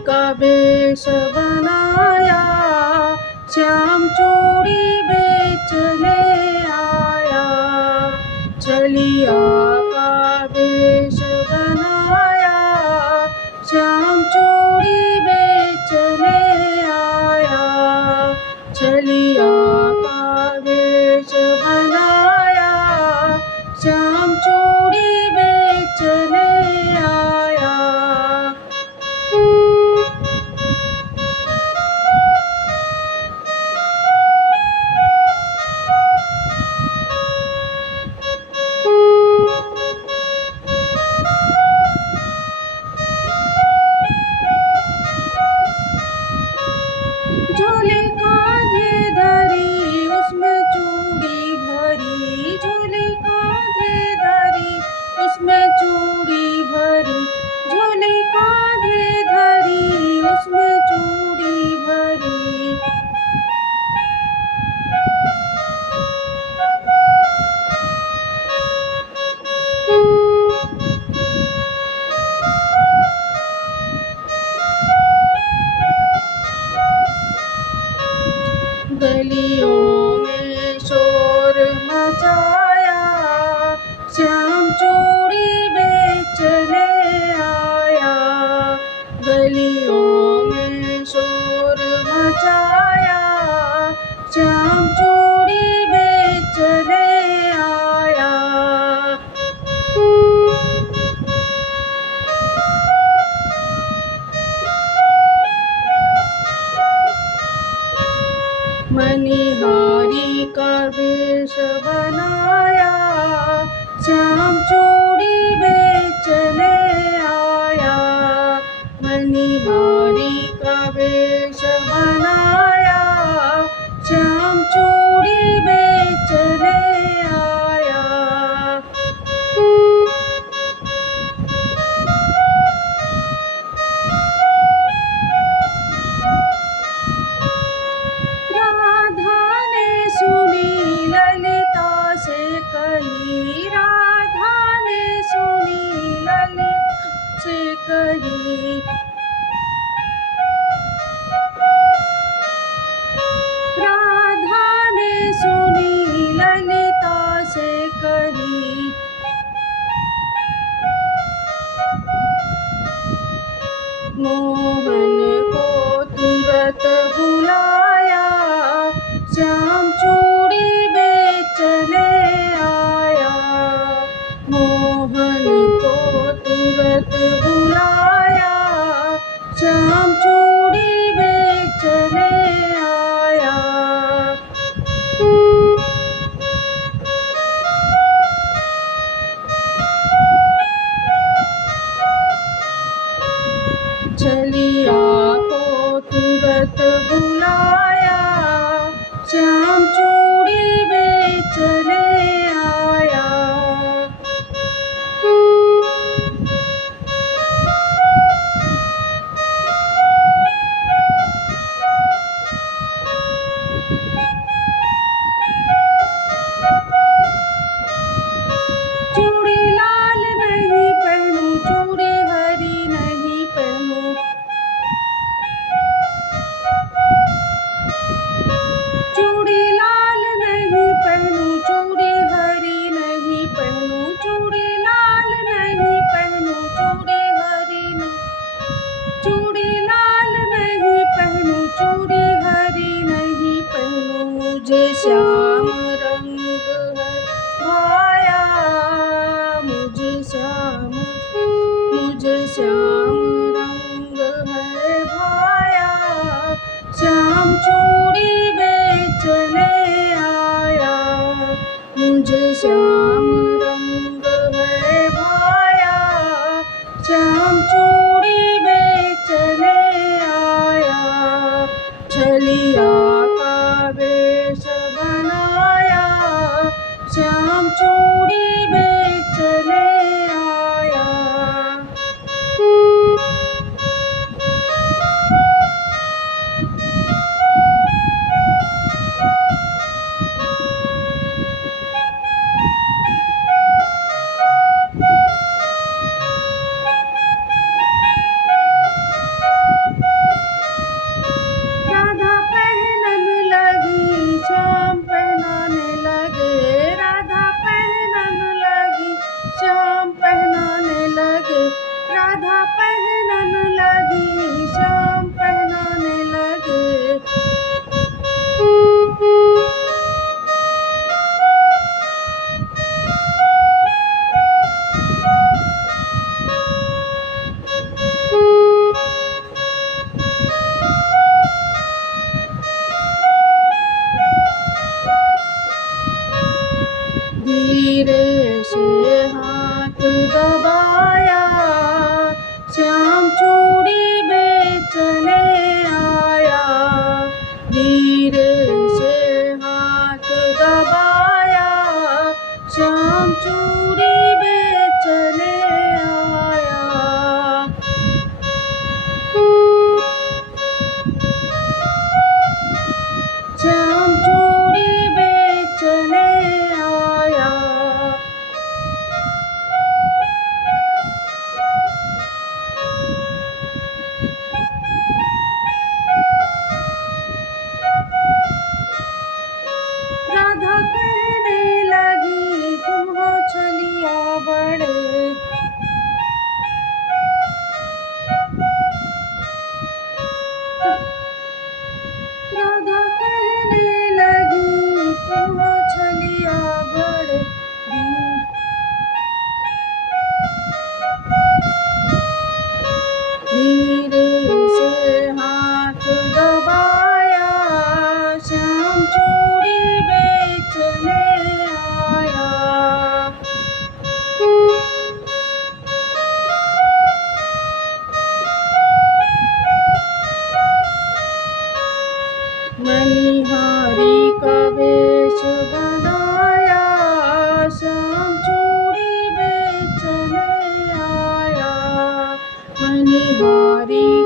का वेश बनाया, श्याम चूड़ी बेचने आया। छलिया का वेश बनाया, श्याम चूड़ी बेचने आया। छलिया का वेश बनाया, श्याम चूड़ी बेचने आया। झोले कांधे धरी उसमें चूड़ी भरी, झोले कांधे धरी उसमें चूड़ी भरी, झोले कांधे धरी उसमें चूड़ी भरी। गलियों में शोर मचाया, श्याम चूड़ी बेचने आया। गलियों में शोर मचाया, श्याम चूड़ी बेचने आया। मनिहारी का वेश बनाया, श्याम चूड़ी बेचने आया। मनिहारी का वेश बनाया, श्याम चूड़ी बेचने आया। राधा ने सुनी ललिता से कही, राधा ने सुनी ललिता से कही। राधा ने सुनी ललिता से कही। मोहन को तुरंत बुलाया, श्याम चूड़ी बेचने आया। मोहन को तुरंत बुलाया, श्याम चूड़ी बेचने आया। छलिया को तुरंत बुलाया, श्याम चूड़ी बेचने आया। चूड़ी लाल नहीं पहनूं, चूड़ी हरी नहीं पहनूं। चूड़ी लाल नहीं पहनूं, चूड़ी हरी नहीं पहनूं। चूड़ी लाल नहीं पहनूं, चूड़ी हरी नहीं। चूड़ी लाल नहीं पहनूं, चूड़ी हरी नहीं पहनूं। मुझे श्याम रंग है भाया, मुझे श्याम रंग है भाया। श्याम चूड़ी बेचने आया, मुझे श्याम रंग है भाया। श्याम चूड़ी बेचने आया। छलिया का वेश बना निहारी